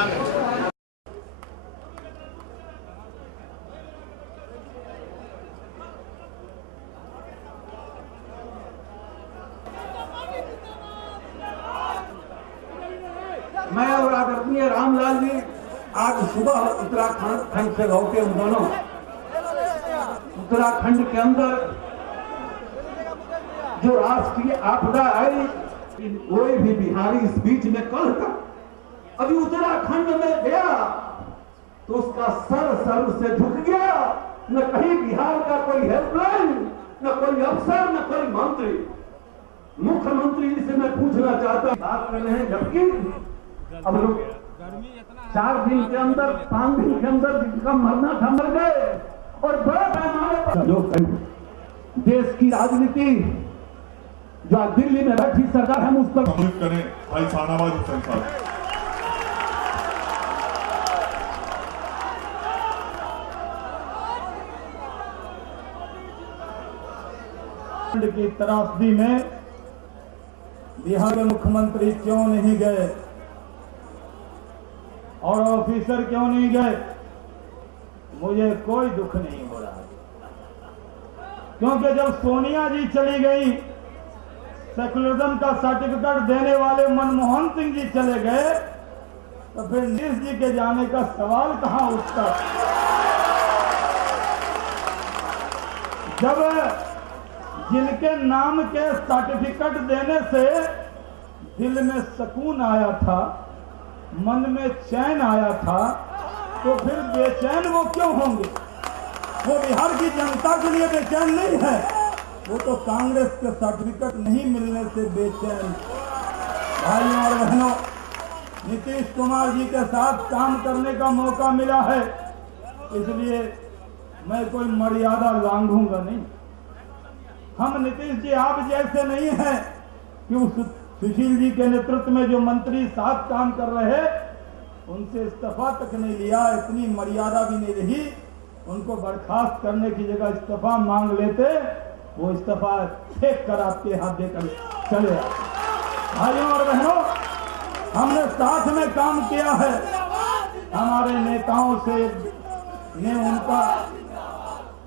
मैं और आदरणीय रामलाल जी आज सुबह उत्तराखंड से लौटे हम दोनों। उत्तराखंड के अंदर जो राष्ट्रीय आपदा आई, कोई भी बिहारी इस बीच में कल तक अभी उत्तराखंड में गया तो उसका सर से झुक गया। न कहीं बिहार का कोई हेल्पलाइन, न कोई अफसर, न कोई मंत्री। मुख्यमंत्री जी से मैं पूछना चाहता हूं, बात कर रहे हैं, जबकि अब लोग 4 दिन के अंदर 5 दिन के अंदर जिनका मरना था मर गए। और बड़े पैमाने पर जो देश की राजनीति जो आज दिल्ली में बैठी सरकार, हम उस पर करें भाई शाहनवाज हुसैन साहब। की त्रासदी में बिहार के मुख्यमंत्री क्यों नहीं गए और ऑफिसर क्यों नहीं गए, मुझे कोई दुख नहीं हो रहा। क्योंकि जब सोनिया जी चली गई, सेकुलरिज्म का सर्टिफिकेट देने वाले मनमोहन सिंह जी चले गए, तो फिर नीतीश जी के जाने का सवाल कहां उठता। जब जिनके नाम के सर्टिफिकेट देने से दिल में सुकून आया था, मन में चैन आया था, तो फिर बेचैन वो क्यों होंगे? वो बिहार की जनता के लिए बेचैन नहीं है, वो तो कांग्रेस के सर्टिफिकेट नहीं मिलने से बेचैन। भाइयों और बहनों, नीतीश कुमार जी के साथ काम करने का मौका मिला है, इसलिए मैं कोई मर्यादा लांघूंगा नहीं। हम नीतीश जी आप जैसे नहीं हैं कि उस सुशील जी के नेतृत्व में जो मंत्री साथ काम कर रहे, उनसे इस्तीफा तक नहीं लिया, इतनी मर्यादा भी नहीं रही। उनको बर्खास्त करने की जगह इस्तीफा मांग लेते, वो इस्तीफा फेंक कर आपके हाथ देकर चले आते। भाइयों और बहनों, हमने साथ में काम किया है। हमारे नेताओं से ने उनका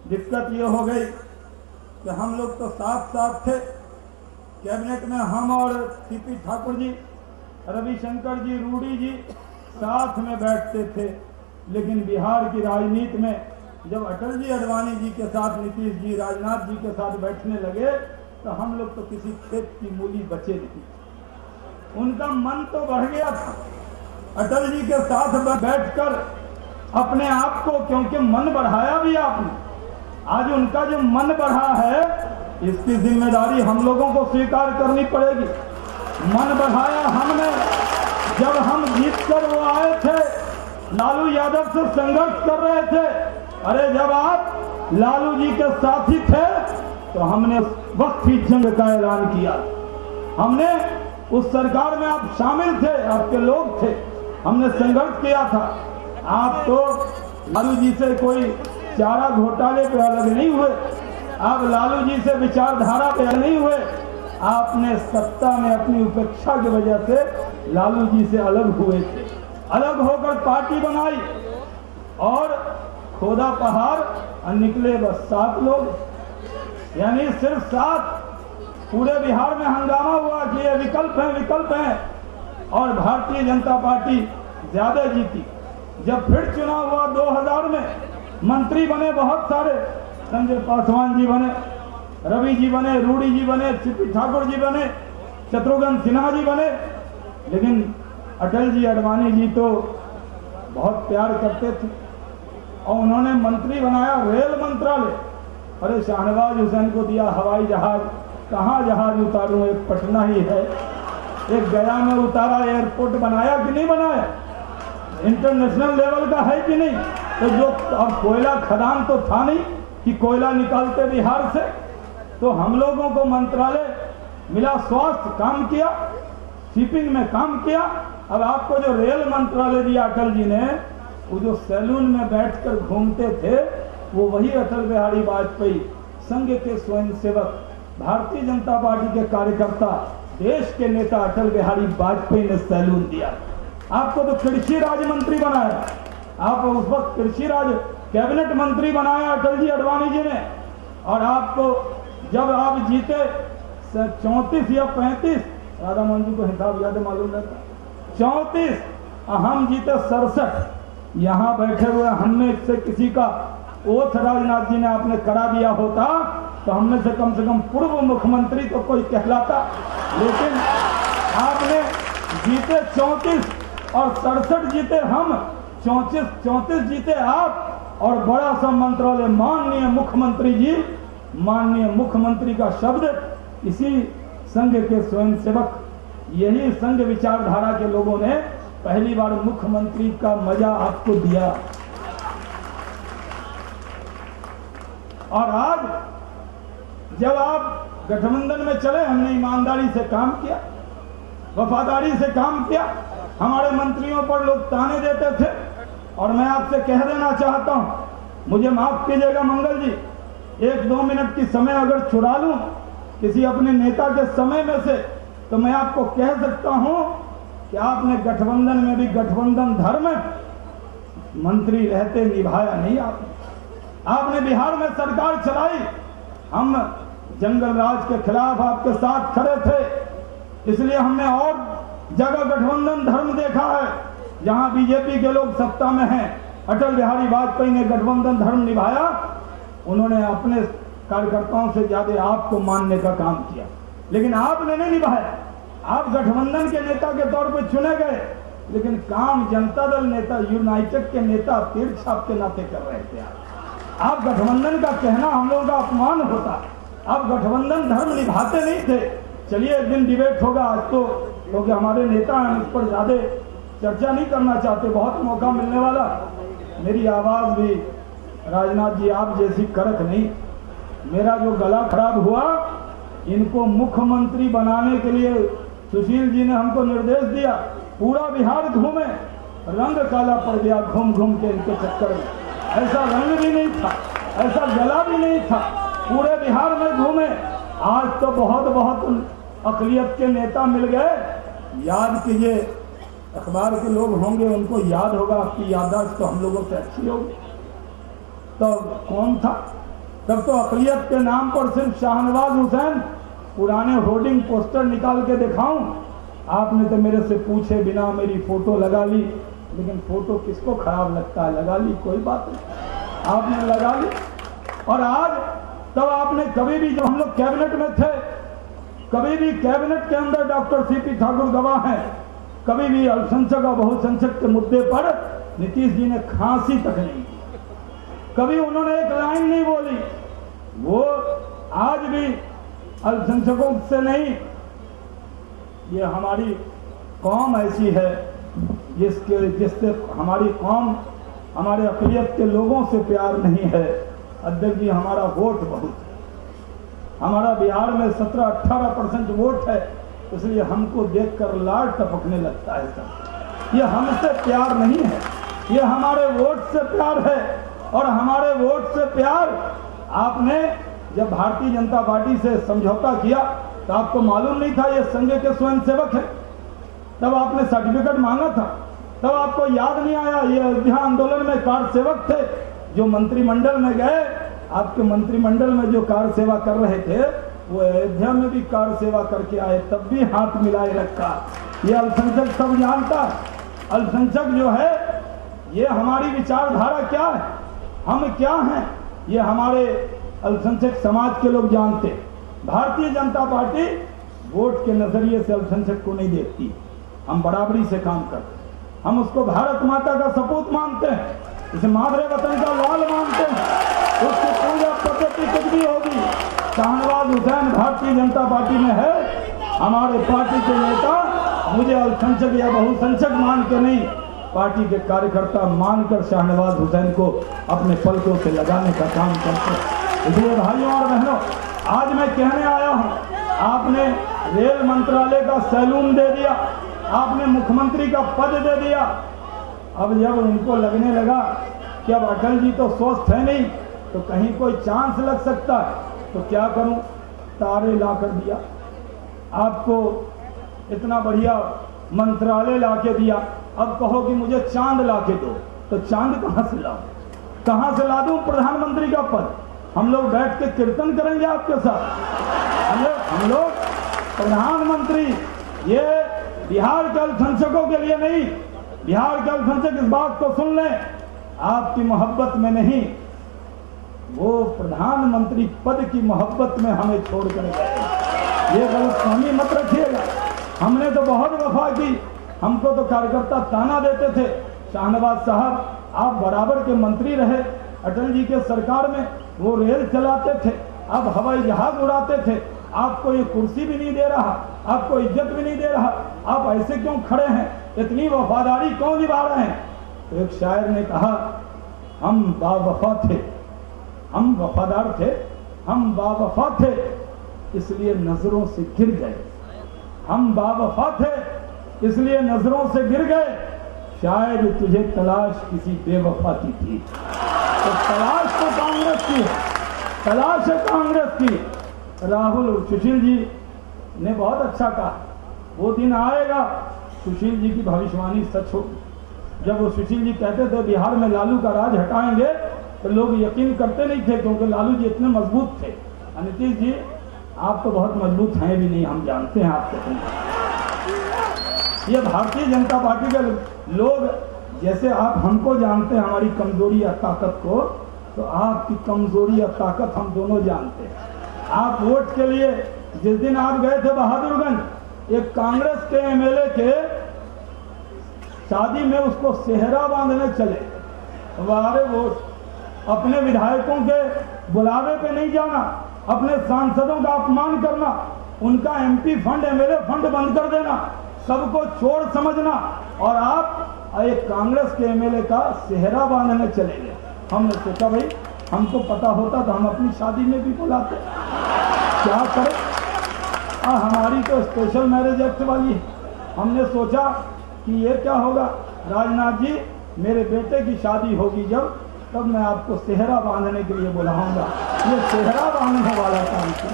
दिक्कत ये हो गई कि हम लोग तो साथ थे कैबिनेट में, हम और सीपी ठाकुर जी, रविशंकर जी, रूडी जी साथ में बैठते थे। लेकिन बिहार की राजनीति में जब अटल जी, अडवाणी जी के साथ नीतीश जी, राजनाथ जी के साथ बैठने लगे, तो हम लोग तो किसी खेत की मूली बचे नहीं। उनका मन तो बढ़ गया था अटल जी के साथ बैठकर अपने आप को, क्योंकि मन बढ़ाया भी आपने। आज उनका जो मन बढ़ा है, इसकी जिम्मेदारी हम लोगों को स्वीकार करनी पड़ेगी। मन बढ़ाया हमने, जब हम जीत कर वो आए थे, लालू यादव से संघर्ष कर रहे थे। अरे जब आप लालू जी के साथी थे, तो हमने उस वक्त ही जंग का ऐलान किया। हमने उस सरकार में आप शामिल थे, आपके लोग थे, हमने संघर्ष किया था। आप तो लालू जी से कोई चारा घोटाले पे अलग नहीं हुए, आप लालू जी से विचारधारा पे अलग नहीं हुए, आपने सत्ता में अपनी उपेक्षा की वजह से लालू जी से अलग हुए थे। अलग होकर पार्टी बनाई और खोदा पहाड़ और निकले बस 7 लोग, यानी सिर्फ 7। पूरे बिहार में हंगामा हुआ कि ये विकल्प हैं, और भारतीय जनता पार्टी ज्यादा जीती। जब फिर चुनाव हुआ 2000 में, मंत्री बने बहुत सारे, संजय पासवान जी बने, रवि जी बने, रूडी जी बने, सीपी ठाकुर जी बने, शत्रुघ्न सिन्हा जी बने। लेकिन अटल जी, अडवाणी जी तो बहुत प्यार करते थे और उन्होंने मंत्री बनाया रेल मंत्रालय। अरे शाहनवाज हुसैन को दिया हवाई जहाज, कहाँ जहाज उतारूं, एक पटना ही है, एक गया में उतारा। एयरपोर्ट बनाया कि नहीं बनाया? इंटरनेशनल लेवल का है कि नहीं? तो जो अब कोयला खदान तो था नहीं कि कोयला निकालते बिहार से, तो हम लोगों को मंत्रालय मिला, स्वास्थ्य काम किया, शिपिंग में काम किया। अब आपको जो रेल मंत्रालय दिया अटल जी ने, वो जो सैलून में बैठकर घूमते थे, वो वही अटल बिहारी वाजपेयी, संघ के स्वयंसेवक, भारतीय जनता पार्टी के कार्यकर्ता, देश के नेता अटल बिहारी वाजपेयी ने सैलून दिया। आपको तो कृषि राज्य मंत्री बनाया, आप उस वक्त कृषि राज्य कैबिनेट मंत्री बनाया अटल जी अडवाणी जी ने। और आपको जब आप जीते 34 या 35, राधा मोहन जी को हिसाब याद मालूम रहता, 34, हम जीते 67। यहाँ बैठे हुए हमने से किसी का ओथ राजनाथ जी ने आपने करा दिया होता तो हमने से कम पूर्व मुख्यमंत्री तो कोई कहलाता, लेकिन आपने जीते 34 और 67 जीते हम, 34 जीते आप। और बड़ा सा मंत्रालय, माननीय मुख्यमंत्री जी, माननीय मुख्यमंत्री का शब्द इसी संघ के स्वयंसेवक, यही संघ विचारधारा के लोगों ने पहली बार मुख्यमंत्री का मजा आपको दिया। और आज जब आप गठबंधन में चले, हमने ईमानदारी से काम किया, वफादारी से काम किया। हमारे मंत्रियों पर लोग ताने देते थे, और मैं आपसे कह देना चाहता हूं, मुझे माफ कीजिएगा मंगल जी, 1-2 मिनट की समय अगर चुरा लूं किसी अपने नेता के समय में से, तो मैं आपको कह सकता हूं कि आपने गठबंधन में भी गठबंधन धर्म मंत्री रहते निभाया नहीं। आपने बिहार में सरकार चलाई, हम जंगल राज के खिलाफ आपके साथ खड़े थे, इसलिए हमने और जगह गठबंधन धर्म देखा है। जहां बीजेपी के लोग सत्ता में हैं, अटल बिहारी वाजपेयी ने गठबंधन धर्म निभाया, उन्होंने अपने कार्यकर्ताओं से ज्यादा आपको मानने का काम किया, लेकिन आपने नहीं निभाया। आप गठबंधन के नेता के तौर पर चुने गए, लेकिन काम जनता दल नेता, यूनाइटेड के नेता तीर्थ छाप के नाते कर रहे थे। आप गठबंधन का कहना हम लोगों का अपमान होता, आप गठबंधन धर्म निभाते नहीं थे। चलिए एक दिन डिबेट होगा, आज तो क्योंकि हमारे नेता हैं उस पर ज्यादा चर्चा नहीं करना चाहते, बहुत मौका मिलने वाला। मेरी आवाज भी राजनाथ जी आप जैसी कड़क नहीं, मेरा जो गला खराब हुआ, इनको मुख्यमंत्री बनाने के लिए सुशील जी ने हमको निर्देश दिया, पूरा बिहार घूमे, रंग काला पड़ गया घूम घूम के इनके चक्कर में। ऐसा रंग भी नहीं था, ऐसा गला भी नहीं था, पूरे बिहार में घूमे। आज तो बहुत अकलियत के नेता मिल गए। याद कीजिए, अखबार के लोग होंगे उनको याद होगा, आपकी याददाश्त तो हम लोगों से अच्छी होगी। तो कौन था तब? तो अकलियत के नाम पर सिर्फ शाहनवाज हुसैन, पुराने होर्डिंग पोस्टर निकाल के दिखाऊं, आपने तो मेरे से पूछे बिना मेरी फोटो लगा ली। लेकिन फोटो किसको खराब लगता है, लगा ली, कोई बात नहीं, आपने लगा ली। और आज तब आपने कभी भी, जो हम लोग कैबिनेट में थे, कभी भी कैबिनेट के अंदर डॉक्टर सीपी ठाकुर गवाह हैं, कभी भी अल्पसंख्यक और बहुसंख्यक के मुद्दे पर नीतीश जी ने खांसी तक नहीं की, कभी उन्होंने एक लाइन नहीं बोली। वो आज भी अल्पसंख्यकों से नहीं, ये हमारी कौम ऐसी है जिससे हमारी कौम, हमारे अक़लियत के लोगों से प्यार नहीं है। अध्यक्ष जी, हमारा वोट बहुत है, हमारा बिहार में 17-18% वोट है, इसलिए हमको देखकर लाड टपकने लगता है सब। ये हमसे प्यार नहीं है, ये हमारे वोट से प्यार है। और हमारे वोट से प्यार, आपने जब भारतीय जनता पार्टी से समझौता किया तो आपको मालूम नहीं था ये संघ के स्वयंसेवक है, तब आपने सर्टिफिकेट मांगा था, तब आपको याद नहीं आया ये अयोध्या आंदोलन में कार सेवक थे जो मंत्रिमंडल में गए। आपके मंत्रिमंडल में जो कार सेवा कर रहे थे वो अयोध्या में भी कार सेवा करके आए, तब भी हाथ मिलाए रखा। ये अल्पसंख्यक सब जानता है। अल्पसंख्यक जो है, ये हमारी विचारधारा क्या है, हम क्या हैं, ये हमारे अल्पसंख्यक समाज के लोग जानते। भारतीय जनता पार्टी वोट के नजरिए से अल्पसंख्यक को नहीं देखती, हम बराबरी से काम करते हैं। हम उसको भारत माता का सपूत मानते हैं, इसे मादरे वतन का लाल मानते हैं। उसकी पूजा पद्धति कुछ भी होगी, शाहनवाज हुसैन भारतीय जनता पार्टी में है, हमारे पार्टी के नेता मुझे अल्पसंख्यक या बहुसंख्यक मान के नहीं, पार्टी के कार्यकर्ता मानकर शाहनवाज हुसैन को अपने पलकों से लगाने का काम करते हैं। इसलिए भाइयों और बहनों, आज मैं कहने आया हूं, आपने रेल मंत्रालय का सैलून दे दिया, आपने मुख्यमंत्री का पद दे दिया। अब जब उनको लगने लगा कि अब अटल जी तो स्वस्थ है नहीं, तो कहीं कोई चांस लग सकता है, तो क्या करूं, तारे ला कर दिया आपको, इतना बढ़िया मंत्रालय ला के दिया। अब कहो कि मुझे चांद ला के दो, तो चांद कहां से लाऊं, कहां से ला दूं प्रधानमंत्री का पद? हम लोग बैठ के कीर्तन करेंगे आपके साथ? हम लोग प्रधानमंत्री, ये बिहार के अल्पसंख्यकों के लिए नहीं, बिहार के अल्पसंख्यक इस बात को सुन लें, आपकी मोहब्बत में नहीं, वो प्रधानमंत्री पद की मोहब्बत में हमें छोड़कर गए। ये गलतफहमी मत रखिएगा। हमने तो बहुत वफा की, हमको तो कार्यकर्ता ताना देते थे, शाहनवाज साहब आप बराबर के मंत्री रहे, अटल जी के सरकार में वो रेल चलाते थे, आप हवाई जहाज उड़ाते थे, आपको ये कुर्सी भी नहीं दे रहा, आपको इज्जत भी नहीं दे रहा, आप ऐसे क्यों खड़े हैं, इतनी वफादारी क्यों निभा रहे हैं? तो एक शायर ने कहा, हम बावफा थे, हम वफादार थे, हम बावफा थे, इसलिए नजरों से गिर गए। हम बावफा थे, इसलिए नजरों से गिर गए, शायद तुझे तलाश किसी बेवफा की थी। तो तलाश तो कांग्रेस की है, तलाश है कांग्रेस की। राहुल और सुशील जी ने बहुत अच्छा कहा, वो दिन आएगा, सुशील जी की भविष्यवाणी सच होगी। जब वो सुशील जी कहते थे बिहार में लालू का राज हटाएंगे, तो लोग यकीन करते नहीं थे, क्योंकि लालू जी इतने मजबूत थे। नीतीश जी आप तो बहुत मजबूत हैं भी नहीं, हम जानते हैं आपको। ये भारतीय जनता पार्टी के लोग, जैसे आप हमको जानते हैं हमारी कमजोरी या ताकत को, तो आपकी कमजोरी या ताकत हम दोनों जानते हैं। आप वोट के लिए जिस दिन आप गए थे बहादुरगंज, एक कांग्रेस के एमएलए के शादी में उसको सेहरा बांधने चले, वारे वोट, अपने विधायकों के बुलावे पे नहीं जाना, अपने सांसदों का अपमान करना, उनका एमपी फंड एमएलए फंड बंद कर देना, सबको चोर समझना, और आप एक कांग्रेस के एमएलए का सेहरा बांधने चले गए। हमने सोचा भाई हमको पता होता तो हम अपनी शादी में भी बुलाते, क्या करें, हमारी तो स्पेशल मैरिज एक्ट वाली है। हमने सोचा कि ये क्या होगा, राजनाथ जी मेरे बेटे की शादी होगी जब, तब मैं आपको सेहरा बांधने के लिए बुलाऊंगा। ये सेहरा बांधने वाला काम था।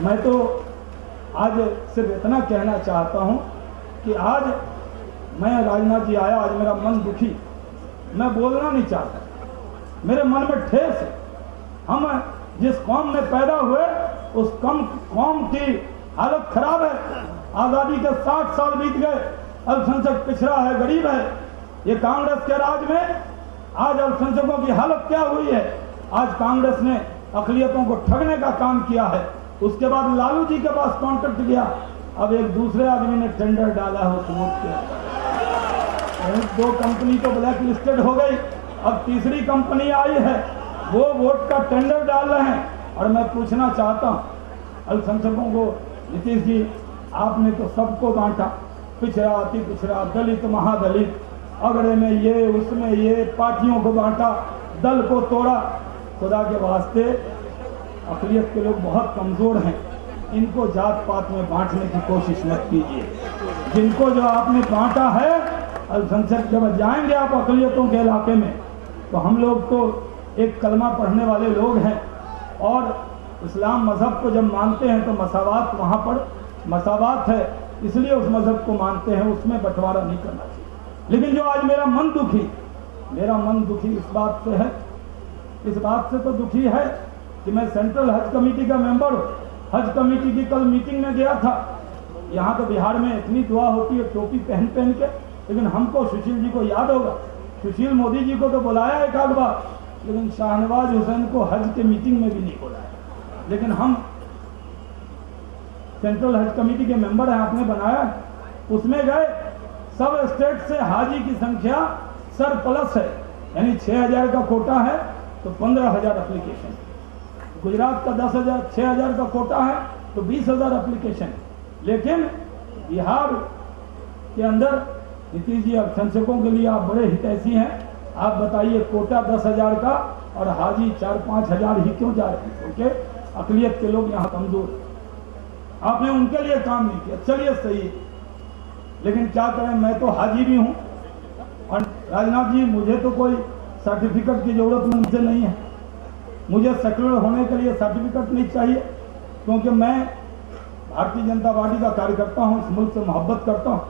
मैं तो आज सिर्फ इतना कहना चाहता हूं कि आज मैं, राजनाथ जी आया, आज मेरा मन दुखी, मैं बोलना नहीं चाहता, मेरे मन में ठेस है। हम जिस कौम में पैदा हुए उस कौम की हालत खराब है। आजादी के 60 साल बीत गए, अल्पसंख्यक पिछड़ा है, गरीब है। ये कांग्रेस के राज में आज अल्पसंख्यकों की हालत क्या हुई है? आज कांग्रेस ने अक़लियतों को ठगने का काम किया है। उसके बाद लालू जी के पास कॉन्ट्रैक्ट गया, अब एक दूसरे आदमी ने टेंडर डाला है उस वोट के, 2 कंपनी तो ब्लैक लिस्टेड हो गई, अब तीसरी कंपनी आई है, वो वोट का टेंडर डाल रहे हैं। और मैं पूछना चाहता हूँ अल्पसंख्यकों को, नीतीश जी आपने तो सबको बांटा, पिछड़ा, अति पिछड़ा, दलित, महादलित, अगड़े में ये, उसमें ये, पार्टियों को बांटा, दल को तोड़ा। खुदा के वास्ते अक़लियत के लोग बहुत कमजोर हैं, इनको जात पात में बांटने की कोशिश मत कीजिए। जिनको जो आपने बांटा है, अल्पसंख्यक जब जाएंगे आप अक़लियतों के इलाके में, तो हम लोग तो एक कलमा पढ़ने वाले लोग हैं, और इस्लाम मजहब को जब मानते हैं तो मसावात, वहाँ पर मसावात है, इसलिए उस मजहब को मानते हैं, उसमें बंटवारा नहीं करना चाहिए। लेकिन जो आज मेरा मन दुखी इस बात से है, इस बात से तो दुखी है कि मैं सेंट्रल हज कमेटी का मेंबर हूँ। हज कमेटी की कल मीटिंग में गया था। यहाँ तो बिहार में इतनी दुआ होती है टोपी पहन पहन के, लेकिन हमको, सुशील जी को याद होगा, सुशील मोदी जी को तो बुलाया एक आध बार, लेकिन शाहनवाज हुसैन को हज के मीटिंग में भी नहीं बुलाया। लेकिन हम सेंट्रल हज कमेटी के मेंबर हैं, आपने बनाया, उसमें गए, सब स्टेट से हाजी की संख्या सरप्लस है, यानी 6000 का कोटा है तो 15000 एप्लीकेशन। गुजरात का 10,000, 6000 का कोटा है तो 20,000 एप्लीकेशन। लेकिन बिहार के अंदर नीतीश जी अल्पसंख्यकों के लिए आप बड़े हितैषी हैं। आप बताइए, कोटा 10,000 का और हाजी 4-5 हजार ही क्यों जा रहे हैं? क्योंकि अक़लियत के लोग यहाँ कमजोर, आपने उनके लिए काम नहीं किया। चलिए सही, लेकिन क्या करें, मैं तो हाजी भी हूँ, और राजनाथ जी मुझे तो कोई सर्टिफिकेट की जरूरत मुझसे नहीं है, मुझे सेक्युलर होने के लिए सर्टिफिकेट नहीं चाहिए, क्योंकि मैं भारतीय जनता पार्टी का कार्यकर्ता हूँ, इस मुल्क से मोहब्बत करता हूँ।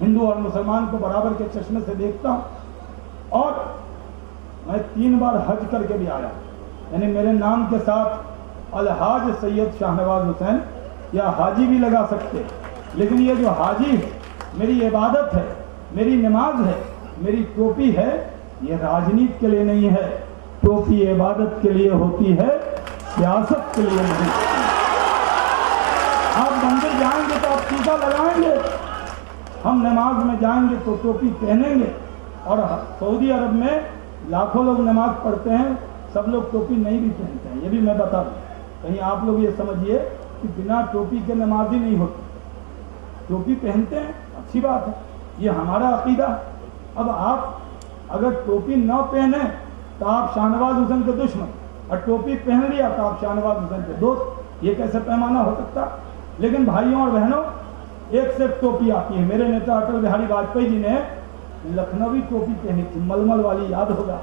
हिंदू और मुसलमान को बराबर के चश्मे से देखता हूं। और मैं 3 बार हज करके भी आया, यानी मेरे नाम के साथ अलहाज सैयद शाहनवाज हुसैन या हाजी भी लगा सकते, लेकिन ये जो हाजी है, मेरी इबादत है, मेरी नमाज है, मेरी टोपी है, ये राजनीति के लिए नहीं है। टोपी इबादत के लिए होती है, सियासत के लिए नहीं। आप मंदिर जाएंगे तो आप टीका लगाएंगे, हम नमाज में जाएंगे तो टोपी पहनेंगे। और सऊदी अरब में लाखों लोग नमाज पढ़ते हैं, सब लोग टोपी नहीं भी पहनते हैं, ये भी मैं बता दूं। कहीं आप लोग ये समझिए कि बिना टोपी के नमाज ही नहीं होती। टोपी पहनते हैं, अच्छी बात है, ये हमारा अकीदा। अब आप अगर टोपी न पहने तो आप शाहनवाज हुसैन के दुश्मन, और टोपी पहन लिया तो आप शाहनवाज हुसैन के दोस्त। ये कैसे पैमाना हो सकता? लेकिन भाइयों और बहनों, एक से एक टोपी आती है। मेरे नेता अटल बिहारी वाजपेयी जी ने लखनवी टोपी पहनी थी, मलमल वाली, याद होगा,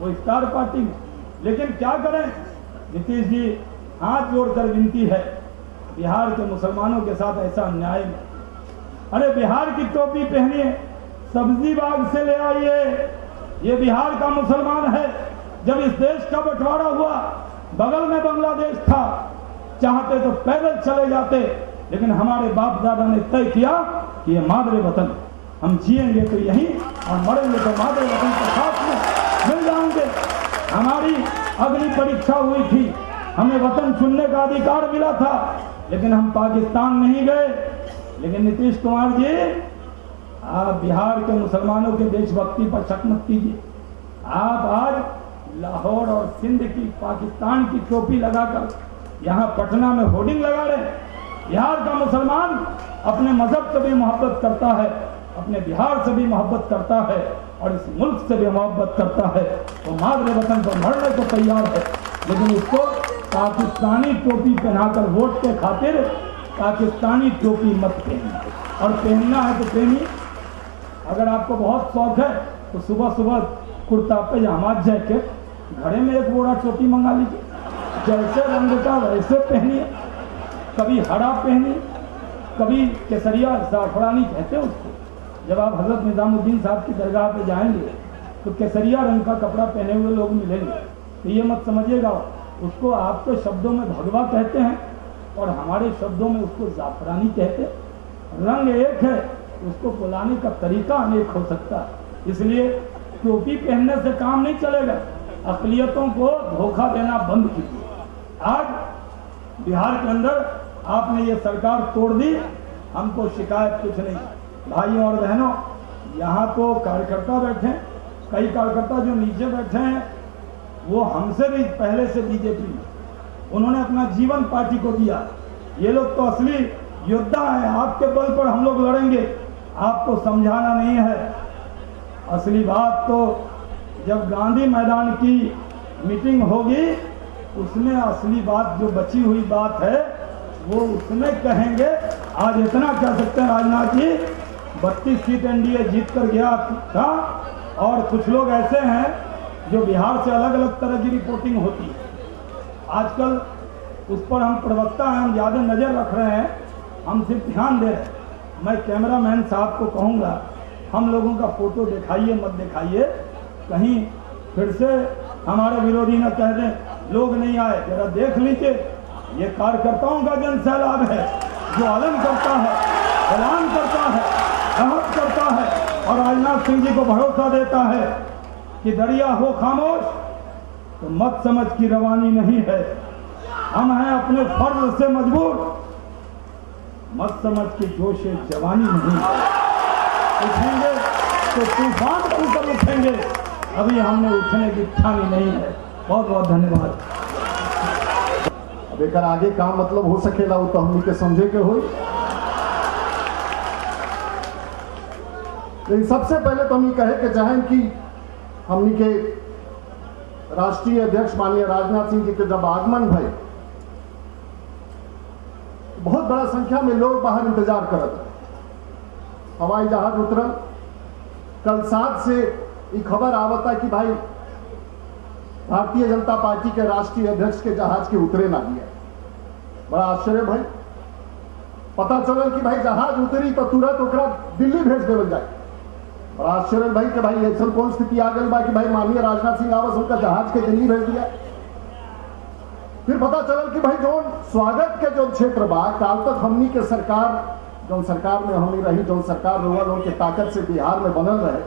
वो इफ्तार पार्टी में। लेकिन क्या करें, नीतीश जी हाथ जोड़कर विनती है, बिहार के मुसलमानों के साथ ऐसा अन्याय में, अरे बिहार की टोपी पहनिए, सब्जी बाग से ले आइए, ये बिहार का मुसलमान है। जब इस देश का बंटवारा हुआ, बगल में बांग्लादेश था, चाहते तो पैदल चले जाते, लेकिन हमारे बाप दादा ने तय किया कि ये मादरे वतन, हम जिएंगे तो यहीं और मरेंगे तो मादरे वतन के साथ में मिल जाएंगे। हमारी अग्नि परीक्षा हुई थी, हमें वतन चुनने का अधिकार मिला था, लेकिन हम पाकिस्तान नहीं गए। लेकिन नीतीश कुमार जी, आप बिहार के मुसलमानों के देशभक्ति पर शक मत कीजिए। आप आज लाहौर और सिंध की, पाकिस्तान की टोपी लगाकर यहाँ पटना में होर्डिंग लगा रहे हैं। बिहार का मुसलमान अपने मजहब से भी मोहब्बत करता है, अपने बिहार से भी मोहब्बत करता है, और इस मुल्क से भी मोहब्बत करता है। वो मादरे वतन पर मरने को तैयार है, लेकिन उसको पाकिस्तानी टोपी पहनाकर वोट के खातिर पाकिस्तानी टोपी मत पहनिए। और पहनना है तो पहनिए। अगर आपको बहुत शौक है तो सुबह सुबह कुर्ता पैजामा जैकेट, घड़े में एक बोरा टोपी मंगा लीजिए, जैसे रंग का वैसे पहनिए। कभी हरा पहनिए, कभी केसरिया, जाफरानी कहते हैं उसको। जब आप हजरत निजामुद्दीन साहब की दरगाह पे जाएंगे तो केसरिया रंग का कपड़ा पहने हुए लोग मिलेंगे, तो ये मत समझिएगा उसको आपके शब्दों में भगवा कहते हैं और हमारे शब्दों में उसको जाफरानी कहते हैं। रंग एक है, उसको बुलाने का तरीका अनेक हो सकता है। इसलिए टोपी पहनने से काम नहीं चलेगा, अक़लियतों को धोखा देना बंद कीजिए। आज बिहार के अंदर आपने ये सरकार तोड़ दी, हमको शिकायत कुछ नहीं। भाइयों और बहनों, यहाँ तो कार्यकर्ता बैठे हैं, कई कार्यकर्ता जो नीचे बैठे हैं वो हमसे भी पहले से बीजेपी में, उन्होंने अपना जीवन पार्टी को दिया। ये लोग तो असली योद्धा हैं, आपके बल पर हम लोग लड़ेंगे, आपको समझाना नहीं है। असली बात तो जब गांधी मैदान की मीटिंग होगी, उसमें असली बात जो बची हुई बात है वो उसमें कहेंगे। आज इतना कह सकते हैं, राजनाथ जी 32 सीट एनडीए जीत कर गया था, और कुछ लोग ऐसे हैं जो बिहार से अलग अलग तरह की रिपोर्टिंग होती है। आजकल उस पर हम प्रवक्ता हैं, हम ज़्यादा नज़र रख रहे हैं, हम सिर्फ ध्यान दे रहे हैं। मैं कैमरामैन साहब को कहूँगा, हम लोगों का फोटो दिखाइए मत दिखाइए, कहीं फिर से हमारे विरोधी न कह दें लोग नहीं आए। जरा देख लीजिए, ये कार्यकर्ताओं का जन सैलाब है जो ऐलान करता है, ऐलान करता है, राहत करता है, और राजनाथ सिंह जी को भरोसा देता है कि दरिया हो खामोश तो मत समझ की रवानी नहीं है। हम हैं अपने फर्ज से मजबूर, मत समझ की जोशे जवानी नहीं है। उठेंगे तो तूफान बनकर उठेंगे, अभी हमने उठने की ठानी नहीं है। बहुत बहुत धन्यवाद। अब एक आगे काम मतलब हो सकेला वो तो हमनी के समझे के हो। लेकिन सबसे पहले तो हम ये कहे के चाहें कि हमनी के राष्ट्रीय अध्यक्ष माननीय राजनाथ सिंह जी के जब आगमन भय, बहुत बड़ा संख्या में लोग बाहर इंतजार करते, हवाई जहाज उतरल। कल 7 से ये खबर आवता कि भाई भारतीय जनता पार्टी के राष्ट्रीय अध्यक्ष के जहाज के उतरे ना दिया। बड़ा आश्चर्य भाई। पता चलल कि भाई जहाज उतरी तो तुरंत ओकरा दिल्ली भेज देवल जाए। बड़ा आश्चर्य भाई कि भाई ऐसा कौन स्थिति आ गई बा कि भाई माननीय राजनाथ सिंह आवस उनका जहाज के दिल्ली भेज दिया। फिर पता चलल कि भाई जो स्वागत के जो क्षेत्र बा काल तक हमनी के सरकार जो सरकार में हमनी रही जो सरकार रोवल उनके ताकत से बिहार में बनल रहे